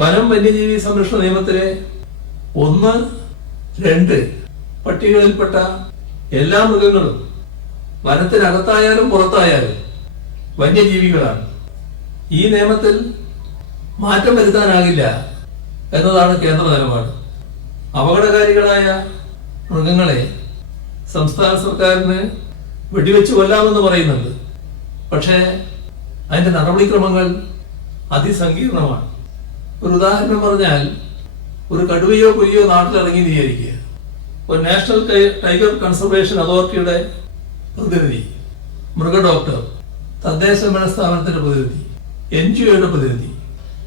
വനം വന്യജീവി സംരക്ഷണ നിയമത്തിലെ 1, 2 പട്ടികകളിൽപ്പെട്ട എല്ലാ മൃഗങ്ങളും വനത്തിനകത്തായാലും പുറത്തായാലും വന്യജീവികളാണ്. ഈ നിയമത്തിൽ മാറ്റം വരുത്താനാകില്ല എന്നതാണ് കേന്ദ്ര നിലപാട്. അപകടകാരികളായ മൃഗങ്ങളെ സംസ്ഥാന സർക്കാരിന് വെടിവെച്ച് കൊല്ലാമെന്ന് പറയുന്നുണ്ട്. പക്ഷേ അതിൻ്റെ നടപടിക്രമങ്ങൾ അതിസങ്കീർണമാണ്. ഒരു ഉദാഹരണം പറഞ്ഞാൽ, ഒരു കടുവയോ പുലിയോ നാട്ടിലിറങ്ങി വിചാരിക്കുക. ഒരു നാഷണൽ ടൈഗർ കൺസർവേഷൻ അതോറിറ്റിയുടെ പ്രതിനിധി, മൃഗ ഡോക്ടർ, തദ്ദേശ ഭരണ സ്ഥാപനത്തിന്റെ പ്രതിനിധി, NGOയുടെ പ്രതിനിധി,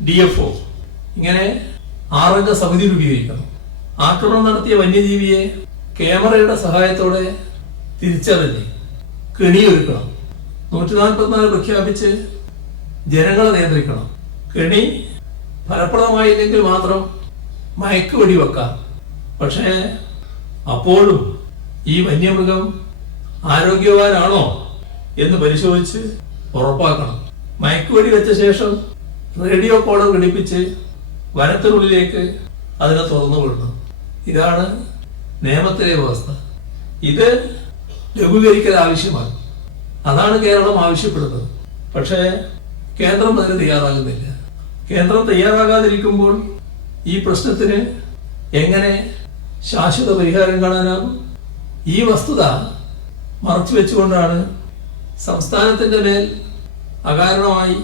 DFO, ഇങ്ങനെ 6 അംഗ സമിതി രൂപീകരിക്കണം. ആക്രമണം നടത്തിയ വന്യജീവിയെ ക്യാമറയുടെ സഹായത്തോടെ തിരിച്ചറിഞ്ഞ് കെണിയൊരുക്കണം. 144 പ്രഖ്യാപിച്ച് ജനങ്ങളെ നിയന്ത്രിക്കണം. കെണി ഫലപ്രദമായില്ലെങ്കിൽ മാത്രം മയക്കുവെടി വെക്കാം. പക്ഷേ അപ്പോഴും ഈ വന്യമൃഗം ആരോഗ്യവാനാണോ എന്ന് പരിശോധിച്ച് ഉറപ്പാക്കണം. മയക്കുവെടി വെച്ച ശേഷം റേഡിയോ കോളർ ഘടിപ്പിച്ച് വനത്തിനുള്ളിലേക്ക് അതിനെ തുറന്നു വിടണം. ഇതാണ് നിയമത്തിലെ വ്യവസ്ഥ. ഇത് ലഘൂകരിക്കൽ ആവശ്യമാണ്. അതാണ് കേരളം ആവശ്യപ്പെടുന്നത്. പക്ഷേ കേന്ദ്രം അതിന് തയ്യാറാകുന്നില്ല. കേന്ദ്രം തയ്യാറാകാതിരിക്കുമ്പോൾ ഈ പ്രശ്നത്തിന് എങ്ങനെ ശാശ്വത പരിഹാരം കാണാനാകും? ഈ വസ്തുത മറച്ചു വെച്ചുകൊണ്ടാണ് സംസ്ഥാനത്തിന്റെ മേൽ അകാരണമായി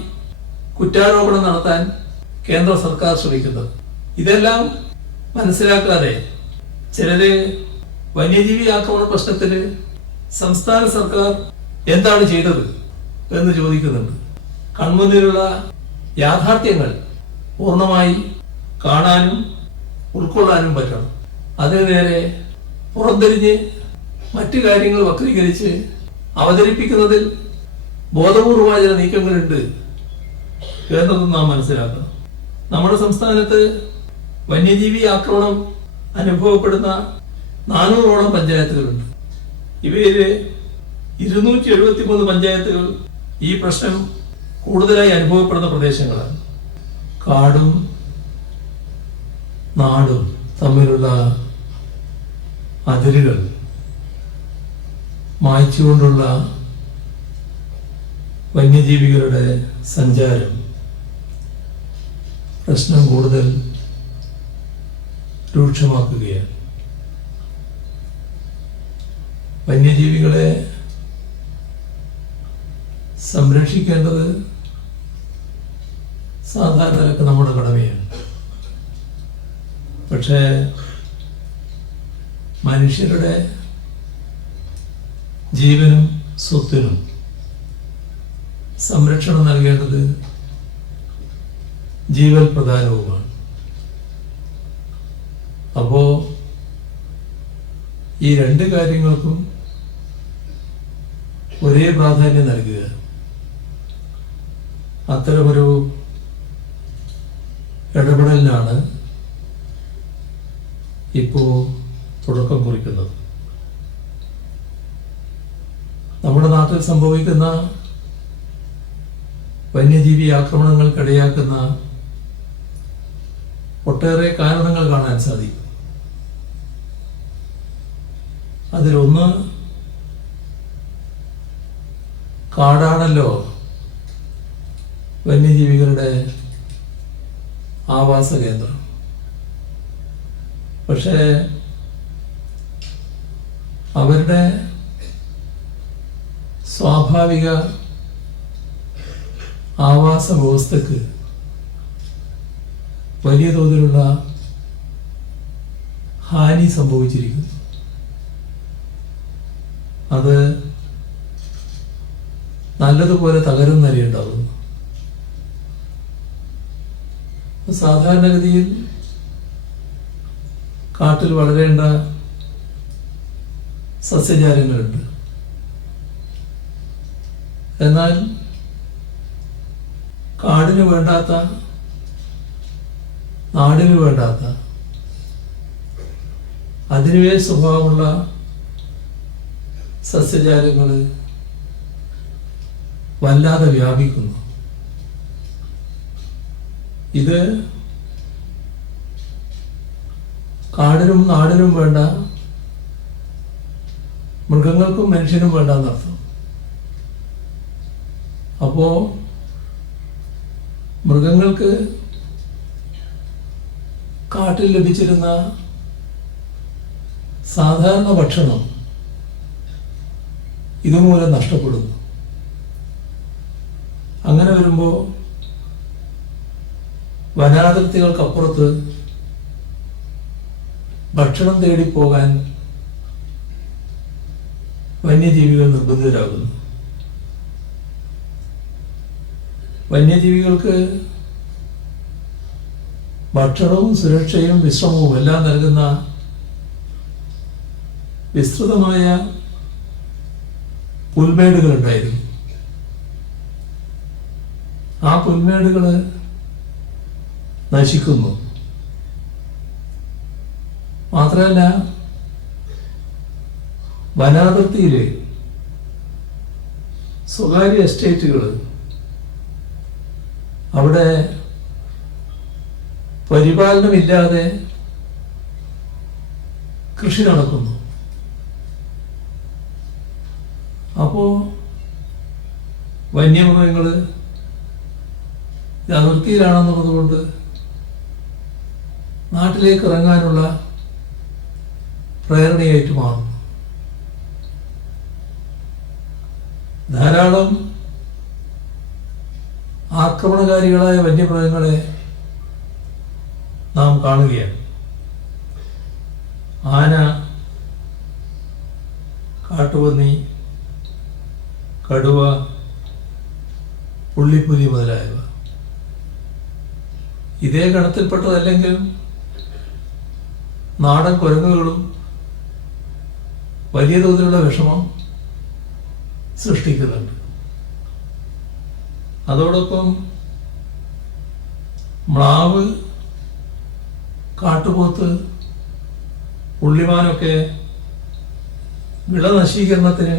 കുറ്റാരോപണം നടത്താൻ കേന്ദ്ര സർക്കാർ ശ്രമിക്കുന്നത്. ഇതെല്ലാം മനസ്സിലാക്കാതെ ചിലര് വന്യജീവി ആക്രമണ പ്രശ്നത്തിന് സംസ്ഥാന സർക്കാർ എന്താണ് ചെയ്തത് എന്ന് ചോദിക്കുന്നുണ്ട്. കൺമുന്നിലുള്ള യാഥാർത്ഥ്യങ്ങൾ പൂർണ്ണമായി കാണാനും ഉൾക്കൊള്ളാനും പറ്റണം. അതിനു നേരെ പുറംതിരിഞ്ഞ് മറ്റു കാര്യങ്ങൾ വക്രീകരിച്ച് അവതരിപ്പിക്കുന്നതിൽ ബോധപൂർവമായ ചില നീക്കങ്ങളുണ്ട് എന്നതും നാം മനസ്സിലാക്കണം. നമ്മുടെ സംസ്ഥാനത്ത് വന്യജീവി ആക്രമണം അനുഭവപ്പെടുന്ന 400ഓളം പഞ്ചായത്തുകളുണ്ട്. ഇവയിൽ 273 പഞ്ചായത്തുകൾ ഈ പ്രശ്നം കൂടുതലായി അനുഭവപ്പെടുന്ന പ്രദേശങ്ങളാണ്. കാടും നാടും തമ്മിലുള്ള അതിരുകൾ മായ്ച്ചുകൊണ്ടുള്ള വന്യജീവികളുടെ സഞ്ചാരം പ്രശ്നം കൂടുതൽ രൂക്ഷമാക്കുകയാണ്. വന്യജീവികളെ സംരക്ഷിക്കേണ്ടത് സാധാരണ നിലക്ക് നമ്മുടെ കടമയാണ്. പക്ഷേ മനുഷ്യരുടെ ജീവനും സ്വത്തിനും സംരക്ഷണം നൽകേണ്ടത് ജീവൽ പ്രധാനവുമാണ്. അപ്പോ ഈ 2 കാര്യങ്ങൾക്കും ഒരേ പ്രാധാന്യം നൽകുക, അത്തരമൊരു ഇടപെടലിനാണ് ഇപ്പോ തുടക്കം കുറിക്കുന്നത്. നമ്മുടെ നാട്ടിൽ സംഭവിക്കുന്ന വന്യജീവി ആക്രമണങ്ങൾക്കിടയാക്കുന്ന ഒട്ടേറെ കാരണങ്ങൾ കാണാൻ സാധിക്കും. അതിലൊന്ന്, കാടാണല്ലോ വന്യജീവികളുടെ ആവാസ കേന്ദ്രം. പക്ഷേ അവരുടെ സ്വാഭാവിക ആവാസ വ്യവസ്ഥക്ക് വലിയ തോതിലുള്ള ഹാനി സംഭവിച്ചിരിക്കുന്നു. അത് നല്ലതുപോലെ തകരും നിലയുണ്ടാകുന്നു. സാധാരണഗതിയിൽ കാട്ടിൽ വളരേണ്ട സസ്യജാലങ്ങളുണ്ട്. എന്നാൽ കാടിന് വേണ്ടാത്ത, നാടിന് വേണ്ടാത്ത, അധിനിവേശ സ്വഭാവമുള്ള സസ്യജാലങ്ങൾ വല്ലാതെ വ്യാപിക്കുന്നു. ഇത് കാടിനും നാടിനും വേണ്ട, മൃഗങ്ങൾക്കും മനുഷ്യനും വേണ്ട എന്നർത്ഥം. അപ്പോ മൃഗങ്ങൾക്ക് കാട്ടിൽ ലഭിച്ചിരുന്ന സാധാരണ ഭക്ഷണം ഇതുമൂലം നഷ്ടപ്പെടുന്നു. അങ്ങനെ വരുമ്പോൾ വനാതിർത്തികൾക്കപ്പുറത്ത് ഭക്ഷണം തേടി പോകാൻ വന്യജീവികൾ നിർബന്ധിതരാകുന്നു. വന്യജീവികൾക്ക് ഭക്ഷണവും സുരക്ഷയും വിശ്രമവും എല്ലാം നൽകുന്ന വിസ്തൃതമായ പുൽമേടുകൾ ഉണ്ടായിരുന്നു. ആ പുൽമേടുകൾ നശിക്കുന്നു. മാത്രമല്ല, വനാതിർത്തിയില് സ്വകാര്യ എസ്റ്റേറ്റുകൾ അവിടെ പരിപാലനമില്ലാതെ കൃഷി നടക്കുന്നു. അപ്പോ വന്യമൃഗങ്ങൾ അതിർത്തിയിലാണെന്നുള്ളത് കൊണ്ട് നാട്ടിലേക്ക് ഇറങ്ങാനുള്ള പ്രേരണയായിട്ട് മാറും. ധാരാളം ആക്രമണകാരികളായ വന്യമൃഗങ്ങളെ നാം കാണുകയാണ്. ആന, കാട്ടുപന്നി, കടുവ, പുള്ളിപ്പുലി മുതലായവ. ഇതേ ഗണത്തിൽപ്പെട്ടതല്ലെങ്കിലും നാടൻ കുരങ്ങുകളും വലിയ തോതിലുള്ള വിഷമം സൃഷ്ടിക്കുന്നുണ്ട്. അതോടൊപ്പം മ്ലാവ്, കാട്ടുപോത്ത്, പുള്ളിമാനൊക്കെ വിള നശീകരണത്തിന്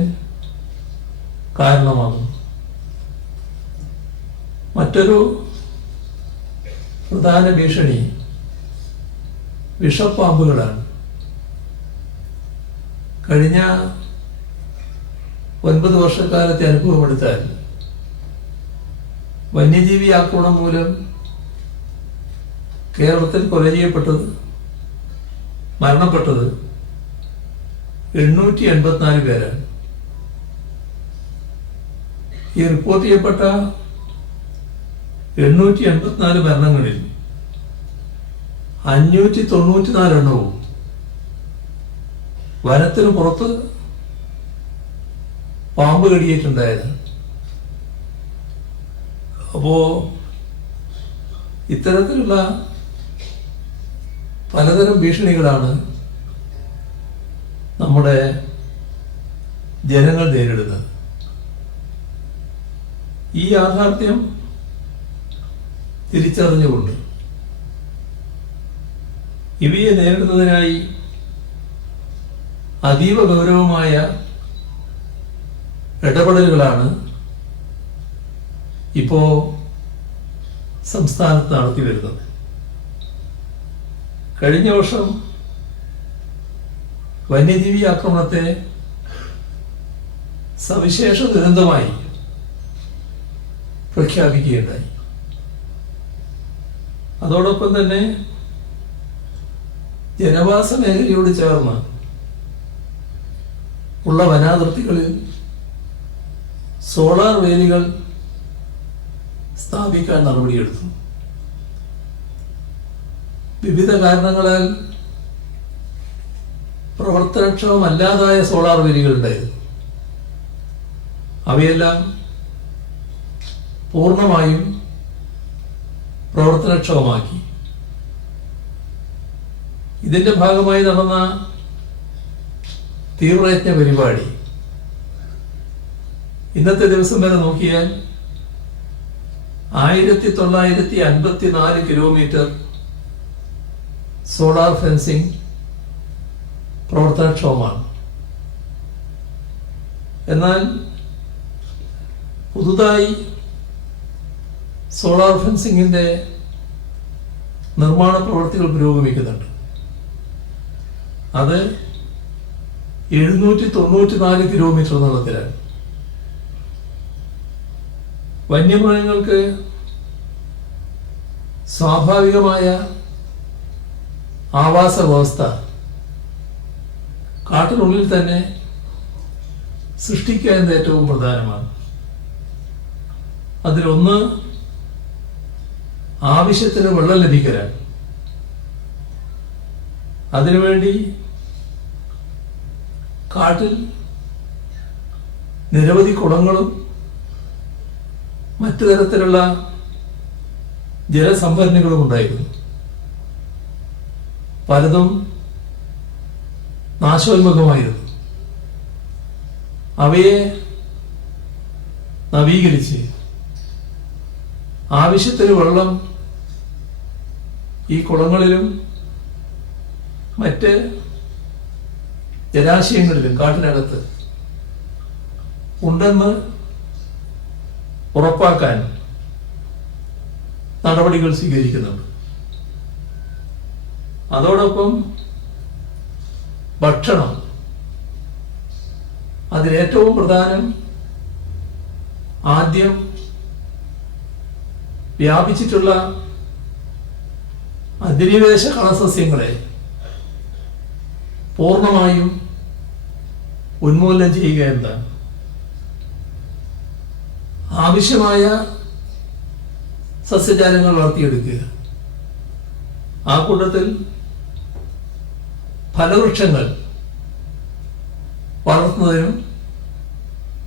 കാരണമാകുന്നു. മറ്റൊരു പ്രധാന ഭീഷണി വിഷപ്പാമ്പുകളാണ്. കഴിഞ്ഞ 9 വർഷക്കാലത്തെ അനുഭവമെടുത്താൽ വന്യജീവി ആക്രമണം മൂലം കേരളത്തിൽ കൊല ചെയ്യപ്പെട്ടത്, മരണപ്പെട്ടത് 884 പേരാണ്. ഈ റിപ്പോർട്ട് ചെയ്യപ്പെട്ട 884 മരണങ്ങളിൽ 594 എണ്ണവും വനത്തിന് പുറത്ത് പാമ്പ് കടിയേറ്റുണ്ടായത്. അപ്പോ ഇത്തരത്തിലുള്ള പലതരം ഭീഷണികളാണ് നമ്മുടെ ജനങ്ങൾ നേരിടുന്നത്. ഈ യാഥാർത്ഥ്യം തിരിച്ചറിഞ്ഞുകൊണ്ട് ഇവയെ നേരിടുന്നതിനായി അതീവ ഗൗരവമായ ഇടപെടലുകളാണ് ഇപ്പോ സംസ്ഥാനത്ത് നടത്തി വരുന്നത്. കഴിഞ്ഞ വർഷം വന്യജീവി ആക്രമണത്തെ സവിശേഷ ദുരന്തമായി പ്രഖ്യാപിക്കുകയുണ്ടായി. അതോടൊപ്പം തന്നെ ജനവാസ മേഖലയോട് ചേർന്ന് ഉള്ള വനാതിർത്തികളിൽ സോളാർ വേലികൾ സ്ഥാപിക്കാൻ നടപടിയെടുത്തു. വിവിധ കാരണങ്ങളാൽ പ്രവർത്തനക്ഷമമല്ലാതായ സോളാർ വേലികൾ ഉണ്ടായിരുന്നു. അവയെല്ലാം പൂർണ്ണമായും പ്രവർത്തനക്ഷമമാക്കി. ഇതിന്റെ ഭാഗമായി നടന്ന തീവ്രയജ്ഞ പരിപാടി ഇന്നത്തെ ദിവസം വരെ നോക്കിയാൽ 1954 കിലോമീറ്റർ സോളാർ ഫെൻസിംഗ് പ്രവർത്തനക്ഷമമാണ്. എന്നാൽ പുതുതായി സോളാർ ഫെൻസിങ്ങിന്റെ നിർമ്മാണ പ്രവൃത്തികൾ പുരോഗമിക്കുന്നുണ്ട്. അത് 794 കിലോമീറ്റർ നീളത്തിലാണ്. വന്യമൃഗങ്ങൾക്ക് സ്വാഭാവികമായ ആവാസ വ്യവസ്ഥ കാട്ടിനുള്ളിൽ തന്നെ സൃഷ്ടിക്കുക എന്നത് ഏറ്റവും പ്രധാനമാണ്. അതിലൊന്ന് ആവശ്യത്തിന് വെള്ളം ലഭിക്കലാണ്. അതിനുവേണ്ടി കാട്ടിൽ നിരവധി കുളങ്ങളും മറ്റു തരത്തിലുള്ള ജലസംഭരണികളും ഉണ്ടായിരുന്നു. പലതും നാശോന്മുഖമായിരുന്നു. അവയെ നവീകരിച്ച് ആവശ്യത്തിന് വെള്ളം ഈ കുളങ്ങളിലും മറ്റ് ജലാശയങ്ങളിലും കാട്ടിനകത്ത് ഉണ്ടെന്ന് ഉറപ്പാക്കാൻ നടപടികൾ സ്വീകരിക്കുന്നുണ്ട്. അതോടൊപ്പം ഭക്ഷണം, അതിലേറ്റവും പ്രധാനം ആദ്യം വ്യാപിച്ചിട്ടുള്ള അധിനിവേശ കളസസ്യങ്ങളെ പൂർണ്ണമായും ഉന്മൂലനം ചെയ്യുക എന്നതാണ്. ആവശ്യമായ സസ്യജാലങ്ങൾ വളർത്തിയെടുക്കുക. ആ കൂട്ടത്തിൽ ഫലവൃക്ഷങ്ങൾ വളർത്തുന്നതിനും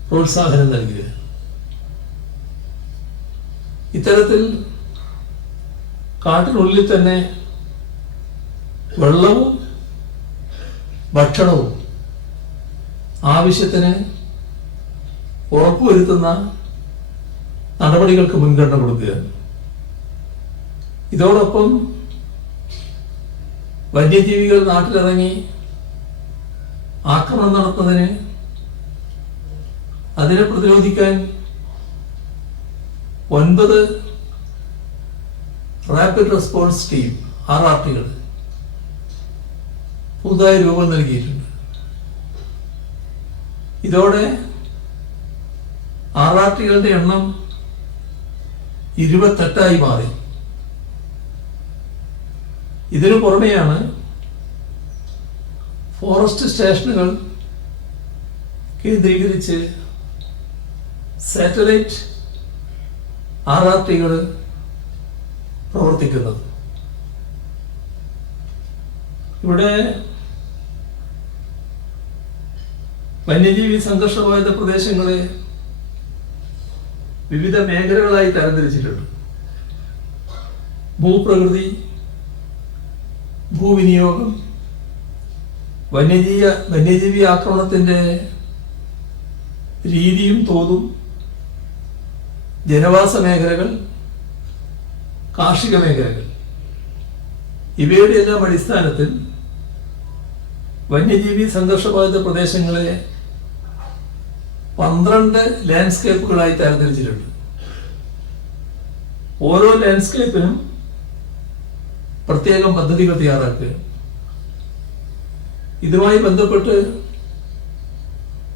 പ്രോത്സാഹനം നൽകുക. ഇത്തരത്തിൽ കാട്ടിനുള്ളിൽ തന്നെ വെള്ളവും ഭക്ഷണവും ആവശ്യത്തിന് ഉറപ്പുവരുത്തുന്ന നടപടികൾക്ക് മുൻഗണന കൊടുക്കുക. ഇതോടൊപ്പം വന്യജീവികൾ നാട്ടിലിറങ്ങി ആക്രമണം നടത്തുന്നതിന്, അതിനെ പ്രതിരോധിക്കാൻ 9 റാപ്പിഡ് റെസ്പോൺസ് ടീം RRTകൾ പുതുതായി രൂപം നൽകിയിട്ടുണ്ട്. ഇതോടെ RRTകളുടെ എണ്ണം 28 മാറി. ഇതിനു പുറമെയാണ് ഫോറസ്റ്റ് സ്റ്റേഷനുകൾ കേന്ദ്രീകരിച്ച് സാറ്റലൈറ്റ് RRTകൾ പ്രവർത്തിക്കുന്നത്. ഇവിടെ വന്യജീവി സംഘർഷബാധിത പ്രദേശങ്ങളെ വിവിധ മേഖലകളായി തരംതിരിച്ചിട്ടുണ്ട്. ഭൂപ്രകൃതി, ഭൂവിനിയോഗം, വന്യജീവി ആക്രമണത്തിന്റെ രീതിയും തോതും, ജനവാസ മേഖലകൾ, കാർഷിക മേഖലകൾ, ഇവയുടെ എല്ലാം അടിസ്ഥാനത്തിൽ വന്യജീവി സംഘർഷബാധിത പ്രദേശങ്ങളെ 12 ലാൻഡ്സ്കേപ്പുകളായി തരംതിരിച്ചിട്ടുണ്ട്. ഓരോ ലാൻഡ്സ്കേപ്പിനും പ്രത്യേകം പദ്ധതികൾ തയ്യാറാക്കുക. ഇതുമായി ബന്ധപ്പെട്ട്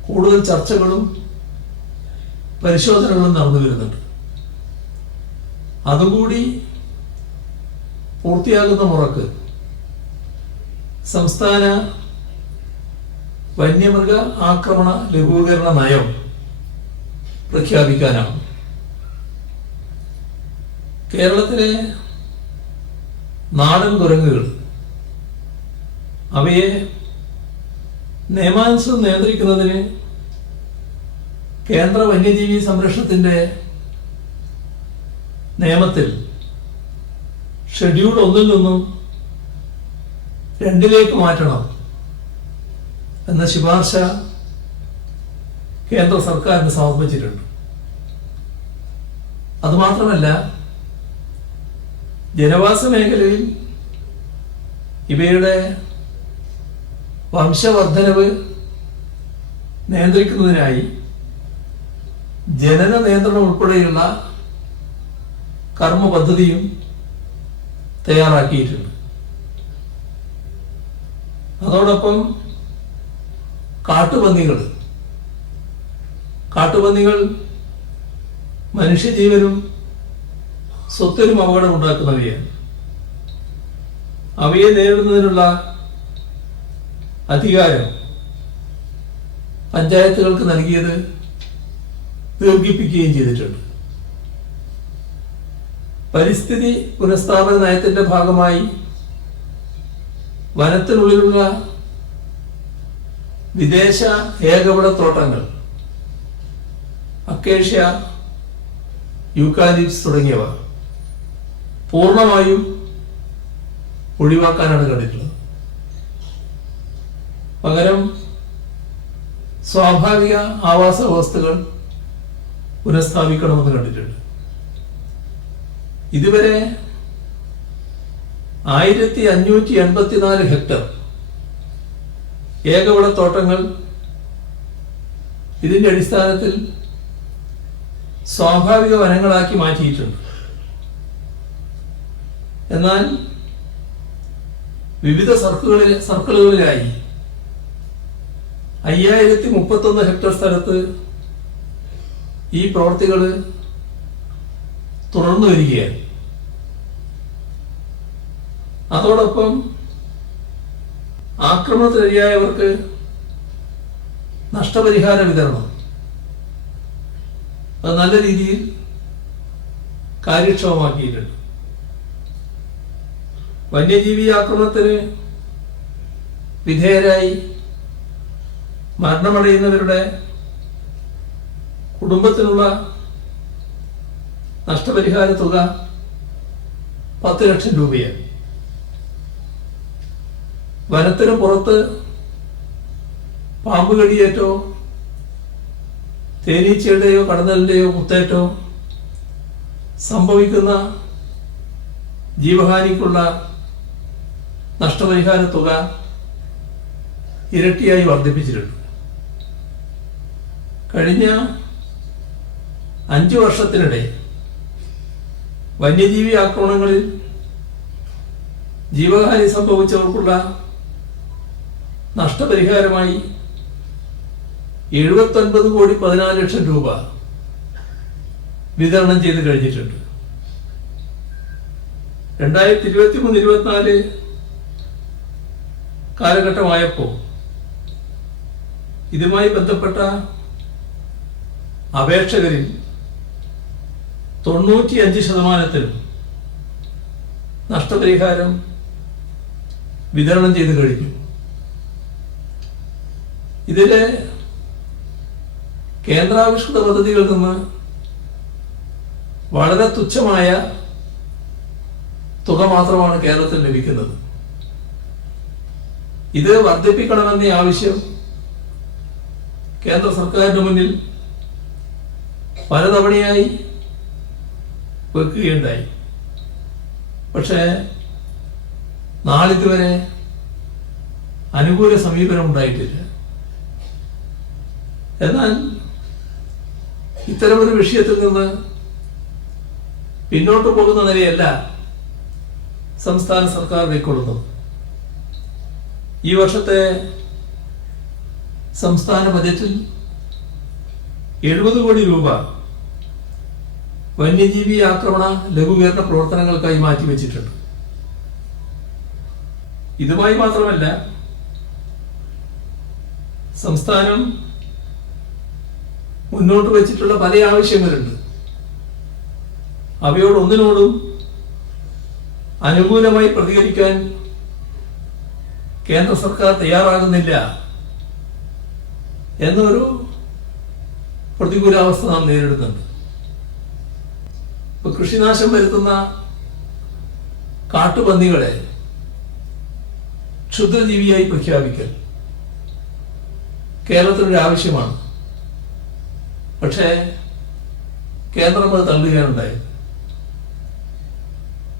കൂടുതൽ ചർച്ചകളും പരിശോധനകളും നടന്നു വരുന്നുണ്ട്. അതുകൂടി പൂർത്തിയാകുന്ന മുറക്ക് സംസ്ഥാന വന്യമൃഗ ആക്രമണ ലഘൂകരണ നയം പ്രഖ്യാപിക്കാനാണ്. കേരളത്തിലെ നാടൻ കുരങ്ങുകൾ, അവയെ നിയമാനുസൃതം നിയന്ത്രിക്കുന്നതിന് കേന്ദ്ര വന്യജീവി സംരക്ഷണത്തിന്റെ നിയമത്തിൽ ഷെഡ്യൂൾ 1 നിന്നും 2 മാറ്റണം എന്ന ശുപാർശ കേന്ദ്ര സർക്കാരിന് സമർപ്പിച്ചിട്ടുണ്ട്. അതുമാത്രമല്ല, ജനവാസ മേഖലയിൽ ഇവയുടെ വംശവർദ്ധനവ് നിയന്ത്രിക്കുന്നതിനായി ജനന നിയന്ത്രണം ഉൾപ്പെടെയുള്ള കർമ്മ പദ്ധതിയും തയ്യാറാക്കിയിട്ടുണ്ട്. അതോടൊപ്പം കാട്ടുപന്നികൾ മനുഷ്യജീവനും സ്വത്തിനും അപകടം ഉണ്ടാക്കുന്നവയാണ്. അവയെ നേരിടുന്നതിനുള്ള അധികാരം പഞ്ചായത്തുകൾക്ക് നൽകിയത് ദീർഘിപ്പിക്കുകയും ചെയ്തിട്ടുണ്ട്. പരിസ്ഥിതി പുനഃസ്ഥാപന നയത്തിന്റെ ഭാഗമായി വനത്തിനുള്ളിലുള്ള വിദേശ ഏകവിളത്തോട്ടങ്ങൾ, അക്കേഷ്യ, യൂക്കാലിപ്സ് തുടങ്ങിയവ പൂർണ്ണമായും ഒഴിവാക്കാനാണ് കണ്ടിട്ടുള്ളത്. പകരം സ്വാഭാവിക ആവാസ വ്യവസ്ഥകൾ പുനഃസ്ഥാപിക്കണമെന്ന് കണ്ടിട്ടുണ്ട്. ഇതുവരെ 1584 ഹെക്ടർ ഏകവിളത്തോട്ടങ്ങൾ ഇതിന്റെ അടിസ്ഥാനത്തിൽ സ്വാഭാവിക വനങ്ങളാക്കി മാറ്റിയിട്ടുണ്ട്. എന്നാൽ വിവിധ സർക്കിളുകളിലായി 5031 ഹെക്ടർ സ്ഥലത്ത് ഈ പ്രവൃത്തികൾ തുടർന്നു വരികയാണ്. അതോടൊപ്പം ആക്രമണത്തിനിരയായവർക്ക് നഷ്ടപരിഹാര വിതരണം അത് നല്ല രീതിയിൽ കാര്യക്ഷമമാക്കിയിട്ടുണ്ട്. വന്യജീവി ആക്രമണത്തിന് വിധേയരായി മരണമടയുന്നവരുടെ കുടുംബത്തിനുള്ള നഷ്ടപരിഹാര തുക 10 ലക്ഷം രൂപയാണ്. വനത്തിന് പുറത്ത് പാമ്പ് കടിയേറ്റോ തേനീച്ചയുടെയോ കടന്നലിന്റെയോ കുത്തേറ്റോ സംഭവിക്കുന്ന ജീവഹാനിക്കുള്ള നഷ്ടപരിഹാര തുക ഇരട്ടിയായി വർദ്ധിപ്പിച്ചിട്ടുണ്ട്. കഴിഞ്ഞ 5 വർഷത്തിനിടെ വന്യജീവി ആക്രമണങ്ങളിൽ ജീവഹാനി സംഭവിച്ചവർക്കുള്ള നഷ്ടപരിഹാരമായി 79,14,00,000 രൂപ വിതരണം ചെയ്ത് കഴിഞ്ഞിട്ടുണ്ട്. 2023-24 കാലഘട്ടമായപ്പോൾ ഇതുമായി ബന്ധപ്പെട്ട അപേക്ഷകരിൽ 95% നഷ്ടപരിഹാരം വിതരണം ചെയ്ത് കഴിഞ്ഞു. ഇതിലെ കേന്ദ്രാവിഷ്കൃത പദ്ധതികളിൽ നിന്ന് വളരെ തുച്ഛമായ തുക മാത്രമാണ് കേരളത്തിൽ ലഭിക്കുന്നത്. ഇത് വർദ്ധിപ്പിക്കണമെന്ന ആവശ്യം കേന്ദ്ര സർക്കാരിന് മുന്നിൽ പലതവണയായി വെക്കുകയുണ്ടായി. പക്ഷേ നാളിതുവരെ അനുകൂല സമീപനം ഉണ്ടായിട്ടില്ല. എന്നാൽ ഇത്തരമൊരു വിഷയത്തിൽ നിന്ന് പിന്നോട്ട് പോകുന്ന നിലയല്ല സംസ്ഥാന സർക്കാർ കൈക്കൊള്ളുന്നത്. ഈ വർഷത്തെ സംസ്ഥാന ബജറ്റിൽ 70 കോടി രൂപ വന്യജീവി ആക്രമണ ലഘൂകരണ പ്രവർത്തനങ്ങൾക്കായി മാറ്റിവെച്ചിട്ടുണ്ട്. ഇതുമായി മാത്രമല്ല, സംസ്ഥാനം മുന്നോട്ട് വെച്ചിട്ടുള്ള പല ആവശ്യങ്ങളുണ്ട്. അവയോടൊന്നിനോടും അനുകൂലമായി പ്രതികരിക്കാൻ കേന്ദ്ര സർക്കാർ തയ്യാറാകുന്നില്ല എന്നൊരു പ്രതികൂലാവസ്ഥ നാം നേരിടുന്നുണ്ട്. ഇപ്പൊ കൃഷിനാശം വരുത്തുന്ന കാട്ടുപന്നികളെ ക്ഷുദ്രജീവിയായി പ്രഖ്യാപിക്കൽ കേരളത്തിനൊരു ആവശ്യമാണ്. പക്ഷേ കേന്ദ്രം അത് തള്ളുകയാണുണ്ടായത്.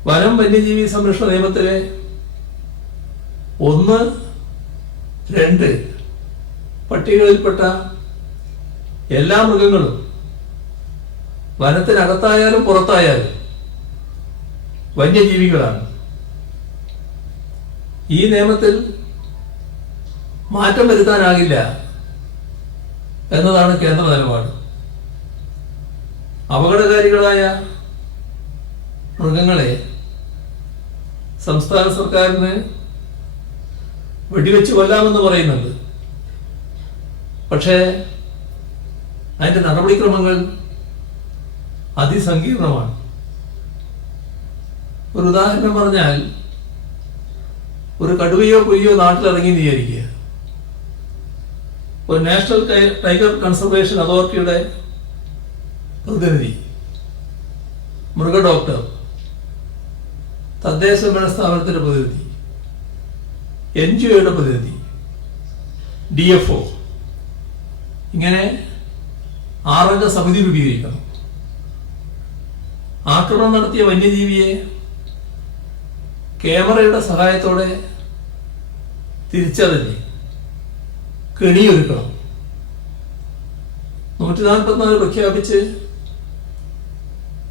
വനം വന്യജീവി സംരക്ഷണ നിയമത്തിലെ 1, 2 പട്ടികകളിൽപ്പെട്ട എല്ലാ മൃഗങ്ങളും വനത്തിനകത്തായാലും പുറത്തായാലും വന്യജീവികളാണ്. ഈ നിയമത്തിൽ മാറ്റം വരുത്താനാകില്ല എന്നതാണ് കേന്ദ്ര നിലപാട്. അപകടകാരികളായ മൃഗങ്ങളെ സംസ്ഥാന സർക്കാരിന് വെടിവെച്ച് കൊല്ലാമെന്ന് പറയുന്നുണ്ട്. പക്ഷേ അതിൻ്റെ നടപടിക്രമങ്ങൾ അതിസങ്കീർണമാണ്. ഒരു ഉദാഹരണം പറഞ്ഞാൽ, ഒരു കടുവയോ പുലിയോ നാട്ടിലിറങ്ങി വിചാരിക്കുക. ഒരു നാഷണൽ ടൈഗർ കൺസർവേഷൻ അതോറിറ്റിയുടെ പ്രതിനിധി, മൃഗ ഡോക്ടർ, തദ്ദേശ ഭരണ സ്ഥാപനത്തിന്റെ പ്രതിനിധി, NGOയുടെ പ്രതിനിധി, DFO, ഇങ്ങനെ 6 അംഗ സമിതി രൂപീകരിക്കണം. ആക്രമണം നടത്തിയ വന്യജീവിയെ ക്യാമറയുടെ സഹായത്തോടെ തിരിച്ചറിഞ്ഞ് കെണിയൊരുക്കണം. 144 പ്രഖ്യാപിച്ച്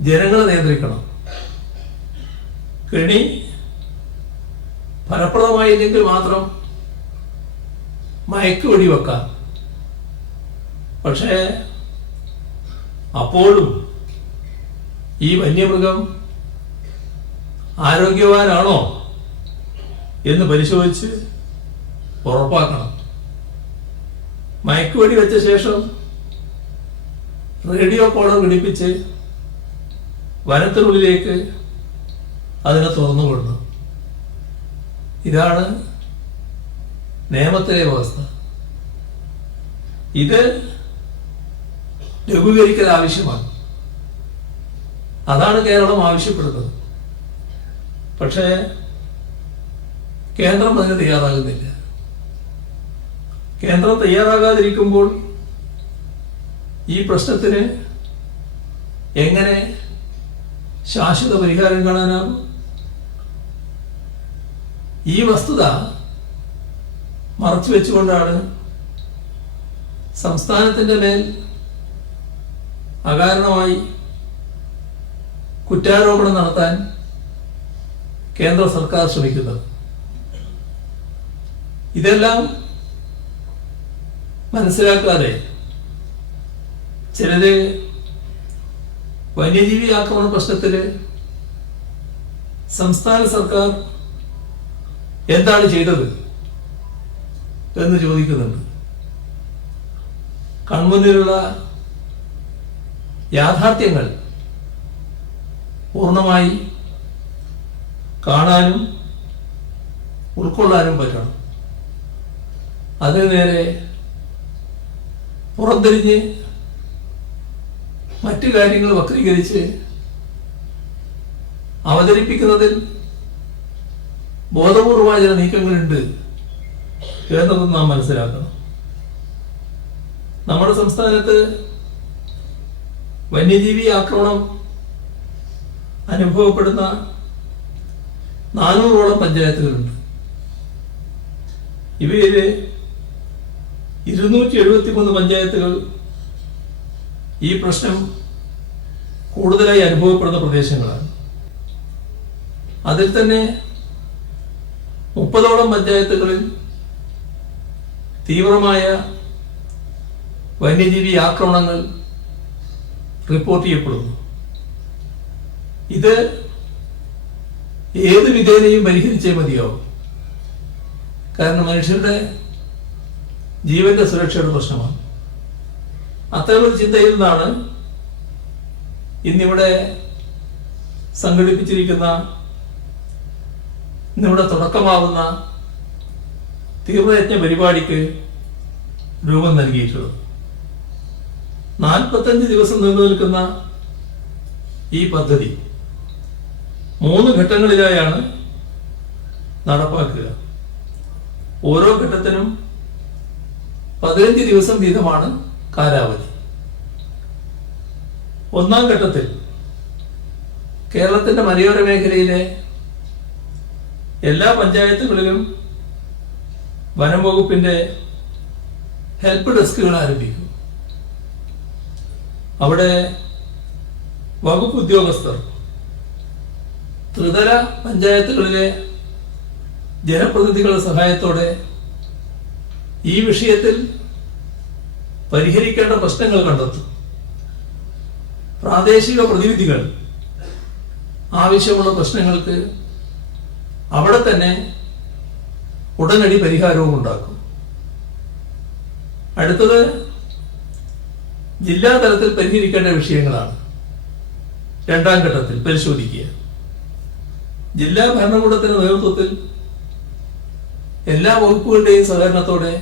ജനങ്ങളെ നിയന്ത്രിക്കണം. കെണി ഫലപ്രദമായില്ലെങ്കിൽ മാത്രം മയക്ക് വെടിവെക്കാം. പക്ഷേ അപ്പോഴും ഈ വന്യമൃഗം ആരോഗ്യവാനാണോ എന്ന് പരിശോധിച്ച് ഉറപ്പാക്കണം. മയക്കുവെടി വെച്ച ശേഷം റേഡിയോ കോളർ ഘടിപ്പിച്ച് വനത്തിനുള്ളിലേക്ക് അതിനെ തുറന്നു വിടണം. ഇതാണ് നിയമത്തിലെ വ്യവസ്ഥ. ഇത് ലഘൂകരിക്കൽ ആവശ്യമാണ്. അതാണ് കേരളം ആവശ്യപ്പെടുന്നത്. പക്ഷേ കേന്ദ്രം അതിന് തയ്യാറാകുന്നില്ല. കേന്ദ്രം തയ്യാറാകാതിരിക്കുമ്പോൾ ഈ പ്രശ്നത്തിന് എങ്ങനെ ശാശ്വത പരിഹാരം കാണാനാകും? ഈ വസ്തുത മറച്ചു വെച്ചുകൊണ്ടാണ് സംസ്ഥാനത്തിൻ്റെ മേൽ അകാരണമായി കുറ്റാരോപണം നടത്താൻ കേന്ദ്ര സർക്കാർ ശ്രമിക്കുന്നത്. ഇതെല്ലാം മനസ്സിലാക്കാതെ ചിലര് വന്യജീവി ആക്രമണ പ്രശ്നത്തിൽ സംസ്ഥാന സർക്കാർ എന്താണ് ചെയ്തത് എന്ന് ചോദിക്കുന്നുണ്ട്. കൺമുന്നിലുള്ള യാഥാർത്ഥ്യങ്ങൾ പൂർണ്ണമായി കാണാനും ഉൾക്കൊള്ളാനും പറ്റണം. അതിന് നേരെ പുറംതിരിഞ്ഞ് മറ്റു കാര്യങ്ങൾ വക്രീകരിച്ച് അവതരിപ്പിക്കുന്നതിൽ ബോധപൂർവമായ ചില നീക്കങ്ങളുണ്ട് എന്നത് നാം മനസ്സിലാക്കണം. നമ്മുടെ സംസ്ഥാനത്ത് വന്യജീവി ആക്രമണം അനുഭവപ്പെടുന്ന 400ഓളം പഞ്ചായത്തുകളുണ്ട്. ഇവയിൽ 273 പഞ്ചായത്തുകൾ ഈ പ്രശ്നം കൂടുതലായി അനുഭവപ്പെടുന്ന പ്രദേശങ്ങളാണ്. അതിൽ തന്നെ 30ഓളം പഞ്ചായത്തുകളിൽ തീവ്രമായ വന്യജീവി ആക്രമണങ്ങൾ റിപ്പോർട്ട് ചെയ്യപ്പെടുന്നു. ഇത് ഏത് വിധേനയും പരിഹരിച്ചേ മതിയാവും. കാരണം മനുഷ്യരുടെ ജീവന്റെ സുരക്ഷയുടെ പ്രശ്നമാണ്. അത്തരമൊരു ചിന്തയിൽ നിന്നാണ് ഇന്നിവിടെ സംഘടിപ്പിച്ചിരിക്കുന്ന, ഇന്നിവിടെ തുടക്കമാവുന്ന തീവ്രയജ്ഞ പരിപാടിക്ക് രൂപം നൽകിയിട്ടുള്ളത്. 45 ദിവസം നീണ്ടു നിൽക്കുന്ന ഈ പദ്ധതി 3 ഘട്ടങ്ങളിലായാണ് നടപ്പാക്കുക. ഓരോ ഘട്ടത്തിനും 15 ദിവസം വീതമാണ് കാലാവധി. 1-ാം ഘട്ടത്തിൽ കേരളത്തിന്റെ മലയോര മേഖലയിലെ എല്ലാ പഞ്ചായത്തുകളിലും വനം വകുപ്പിന്റെ ഹെൽപ്പ് ഡെസ്കുകൾ ആരംഭിക്കും. അവിടെ വകുപ്പ് ഉദ്യോഗസ്ഥർ ത്രിതല പഞ്ചായത്തുകളിലെ ജനപ്രതിനിധികളുടെ സഹായത്തോടെ ഈ വിഷയത്തിൽ പരിഹരിക്കേണ്ട പ്രശ്നങ്ങൾ കണ്ടെത്തും. പ്രാദേശിക പ്രതിനിധികൾ ആവശ്യമുള്ള പ്രശ്നങ്ങൾക്ക് അവിടെ തന്നെ ഉടനടി പരിഹാരവും ഉണ്ടാക്കും. അടുത്തത് ജില്ലാ തലത്തിൽ പരിഹരിക്കേണ്ട വിഷയങ്ങളാണ് രണ്ടാം ഘട്ടത്തിൽ പരിശോധിക്കുക. ജില്ലാ ഭരണകൂടത്തിന്റെ നേതൃത്വത്തിൽ എല്ലാ വകുപ്പുകളുടെയും സഹകരണത്തോടെ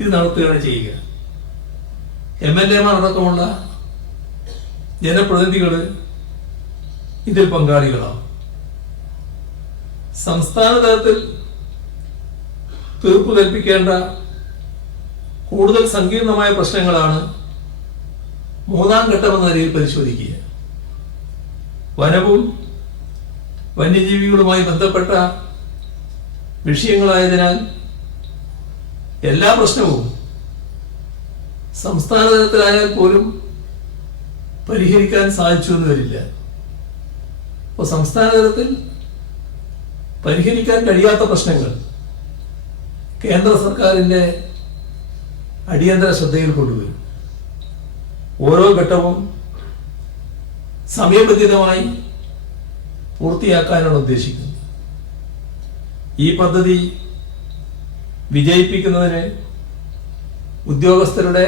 ഇത് നടത്തുകയാണ് ചെയ്യുക. MLA-മാർ അടക്കമുള്ള ജനപ്രതിനിധികൾ ഇതിൽ പങ്കാളികളാണ്. സംസ്ഥാന തലത്തിൽ തീർപ്പ് കൽപ്പിക്കേണ്ട കൂടുതൽ സങ്കീർണമായ പ്രശ്നങ്ങളാണ് മൂന്നാം ഘട്ടമെന്ന നിലയിൽ പരിശോധിക്കുക. വനവും വന്യജീവികളുമായി ബന്ധപ്പെട്ട വിഷയങ്ങളായതിനാൽ എല്ലാ പ്രശ്നവും സംസ്ഥാന തലത്തിലായാൽ പോലും പരിഹരിക്കാൻ സാധിച്ചു എന്ന് വരില്ല. അപ്പോൾ സംസ്ഥാന തലത്തിൽ പരിഹരിക്കാൻ കഴിയാത്ത പ്രശ്നങ്ങൾ കേന്ദ്ര സർക്കാരിന്റെ അടിയന്തര ശ്രദ്ധയിൽ കൊണ്ടുവരും. ഓരോ ഘട്ടവും സമയബന്ധിതമായി പൂർത്തിയാക്കാനാണ് ഉദ്ദേശിക്കുന്നത്. ഈ പദ്ധതി വിജയിപ്പിക്കുന്നതിന് ഉദ്യോഗസ്ഥരുടെ,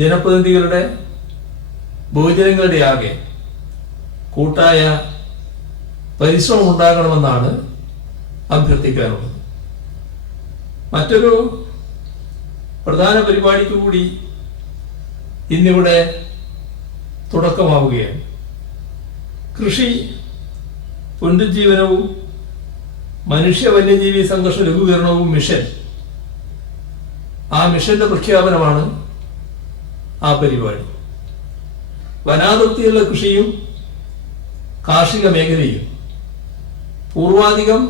ജനപ്രതിനിധികളുടെ, ബഹുജനങ്ങളുടെ ആകെ കൂട്ടായ പരിശ്രമം ഉണ്ടാകണമെന്നാണ് അഭ്യർത്ഥിക്കാനുള്ളത്. മറ്റൊരു പ്രധാന പരിപാടിക്ക് കൂടി ഇന്നിവിടെ തുടക്കമാവുകയാണ്. കൃഷി പുനരുജ്ജീവനവും മനുഷ്യ വന്യജീവി സംഘർഷ ലഘൂകരണവും മിഷൻ. ആ മിഷന്റെ പ്രഖ്യാപനമാണ് ആ പരിപാടി. വനാതിർത്തിയുള്ള കൃഷിയും കാർഷിക മേഖലയും പൂർവാധികം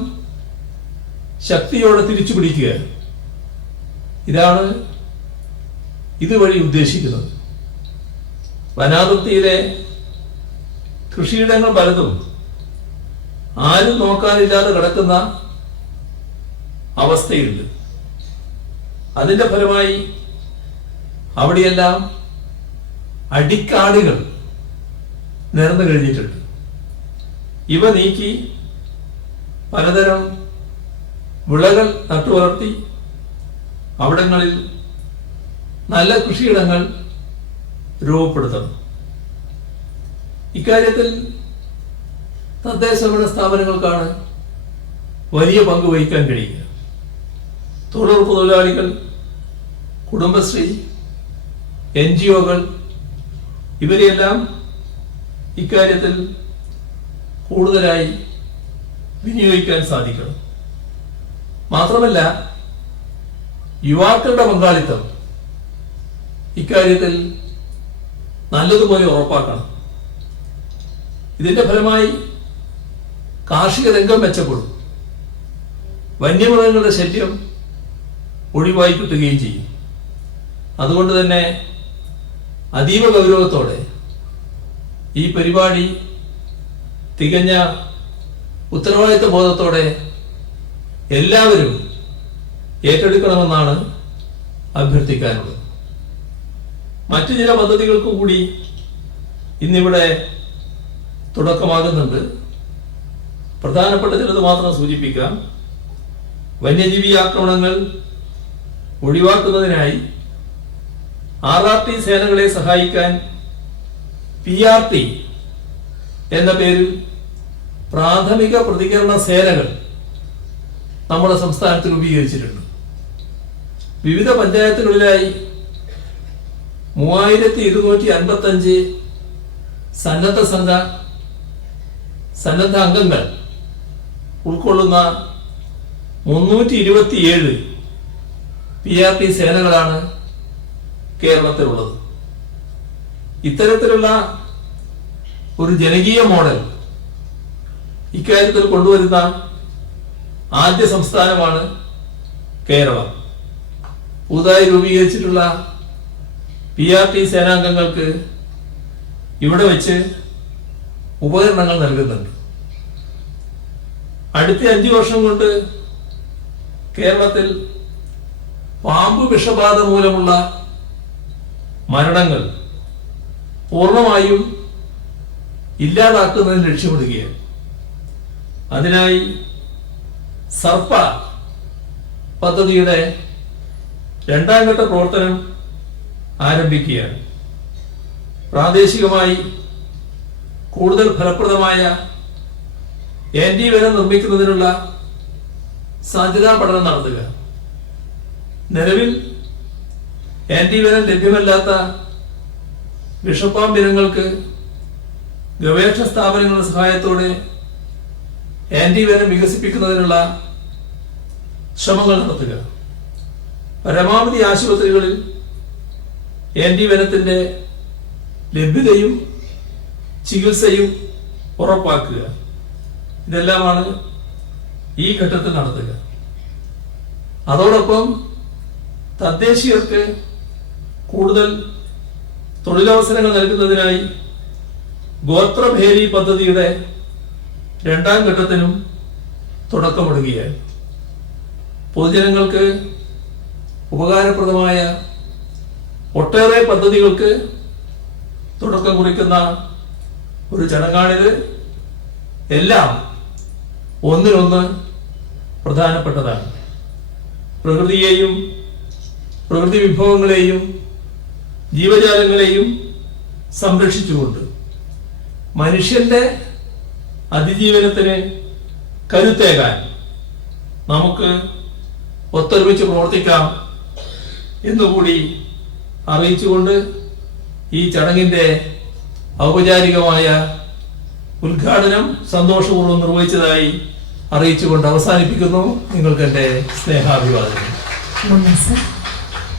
ശക്തിയോടെ തിരിച്ചു പിടിക്കുക, ഇതാണ് ഇതുവഴി ഉദ്ദേശിക്കുന്നത്. വനാതിർത്തിയിലെ കൃഷിയിടങ്ങൾ പലതും ആരും നോക്കാനില്ലാതെ കിടക്കുന്ന അവസ്ഥയുണ്ട്. അതിന്റെ ഫലമായി അവിടെയെല്ലാം അടിക്കാടുകൾ നിരന്നു കഴിഞ്ഞിട്ടുണ്ട്. ഇവ നീക്കി പലതരം വിളകൾ നട്ടുവളർത്തി അവിടങ്ങളിൽ നല്ല കൃഷിയിടങ്ങൾ രൂപപ്പെടുത്തണം. ഇക്കാര്യത്തിൽ തദ്ദേശഭരണ സ്ഥാപനങ്ങൾക്കാണ് വലിയ പങ്ക് വഹിക്കാൻ കഴിയുക. തൊഴിലുറപ്പ് തൊഴിലാളികൾ, കുടുംബശ്രീ, NGO-കൾ ഇവരെയെല്ലാം ഇക്കാര്യത്തിൽ കൂടുതലായി വിനിയോഗിക്കാൻ സാധിക്കണം. മാത്രമല്ല, യുവാക്കളുടെ പങ്കാളിത്തം ഇക്കാര്യത്തിൽ നല്ലതുപോലെ ഉറപ്പാക്കണം. ഇതിന്റെ ഫലമായി കാർഷിക രംഗം മെച്ചപ്പെടും, വന്യമൃഗങ്ങളുടെ ശല്യം ഒഴിവായി കിട്ടുകയും ചെയ്യും. അതുകൊണ്ട് തന്നെ അതീവ ഗൗരവത്തോടെ ഈ പരിപാടി തികഞ്ഞ ഉത്തരവാദിത്വ ബോധത്തോടെ എല്ലാവരും ഏറ്റെടുക്കണമെന്നാണ് അഭ്യർത്ഥിക്കാനുള്ളത്. മറ്റു ചില പദ്ധതികൾക്ക് കൂടി ഇന്നിവിടെ തുടക്കമാകുന്നുണ്ട്. പ്രധാനപ്പെട്ട ചിലത് മാത്രം സൂചിപ്പിക്കാം. വന്യജീവി ആക്രമണങ്ങൾ ഒഴിവാക്കുന്നതിനായി RRT സേനകളെ സഹായിക്കാൻ PRT എന്ന പേരിൽ പ്രാഥമിക പ്രതികരണ സേനകൾ നമ്മുടെ സംസ്ഥാനത്ത് രൂപീകരിച്ചിട്ടുണ്ട്. വിവിധ പഞ്ചായത്തുകളിലായി 3255 സന്നദ്ധ അംഗങ്ങൾ ഉൾക്കൊള്ളുന്ന 327 PRT സേനകളാണ് കേരളത്തിലുള്ളത്. ഇത്തരത്തിലുള്ള ഒരു ജനകീയ മോഡൽ ഇക്കാര്യത്തിൽ കൊണ്ടുവരുന്ന ആദ്യ സംസ്ഥാനമാണ് കേരളം. പുതുതായി രൂപീകരിച്ചിട്ടുള്ള PRT സേനാംഗങ്ങൾക്ക് ഇവിടെ വെച്ച് ഉപകരണങ്ങൾ നൽകുന്നുണ്ട്. അടുത്ത 5 വർഷം കൊണ്ട് കേരളത്തിൽ പാമ്പ് വിഷബാധ മൂലമുള്ള മരണങ്ങൾ പൂർണ്ണമായും ഇല്ലാതാക്കുന്നതിന് ലക്ഷ്യമിടുകയാണ്. അതിനായി സർപ്പ പദ്ധതിയുടെ 2ാം ഘട്ട പ്രവർത്തനം ആരംഭിക്കുകയാണ്. പ്രാദേശികമായി കൂടുതൽ ഫലപ്രദമായ ആന്റിവെനം നിർമ്മിക്കുന്നതിനുള്ള സാധ്യതാ പഠനം നടത്തുക. നിലവിൽ ആന്റിവെനം ലഭ്യമല്ലാത്ത വിഷപ്പാമ്പിനങ്ങൾക്ക് ഗവേഷണ സ്ഥാപനങ്ങളുടെ സഹായത്തോടെ ആന്റിവെനം വികസിപ്പിക്കുന്നതിനുള്ള ശ്രമങ്ങൾ നടത്തുക. പരമാവധി ആശുപത്രികളിൽ ആന്റിവെനത്തിന്റെ ലഭ്യതയും ചികിത്സയും ഉറപ്പാക്കുക. ഇതെല്ലാമാണ് ഈ ഘട്ടത്തിൽ നടത്തുക. അതോടൊപ്പം തദ്ദേശീയർക്ക് കൂടുതൽ തൊഴിലവസരങ്ങൾ നൽകുന്നതിനായി ഗോത്രഭേരി പദ്ധതിയുടെ 2ാം ഘട്ടത്തിനും തുടക്കമിടുകയാണ്. പൊതുജനങ്ങൾക്ക് ഉപകാരപ്രദമായ ഒട്ടേറെ പദ്ധതികൾക്ക് തുടക്കം കുറിക്കുന്ന ഒരു ചടങ്ങാണിത്. എല്ലാം ഒന്നിനൊന്ന് പ്രധാനപ്പെട്ടതാണ്. പ്രകൃതിയെയും പ്രകൃതി വിഭവങ്ങളെയും ജീവജാലങ്ങളെയും സംരക്ഷിച്ചുകൊണ്ട് മനുഷ്യന്റെ അതിജീവനത്തിന് കരുത്തേകാൻ നമുക്ക് ഒത്തൊരുമിച്ച് പ്രവർത്തിക്കാം എന്നുകൂടി അറിയിച്ചുകൊണ്ട് ഈ ചടങ്ങിന്റെ ഔപചാരികമായ ഉദ്ഘാടനം സന്തോഷപൂർവ്വം നിർവഹിച്ചതായി അറിയിച്ചുകൊണ്ട് അവസാനിപ്പിക്കുന്നു. നിങ്ങൾക്ക് എൻ്റെ സ്നേഹാഭിവാദനം. നന്ദി സർ.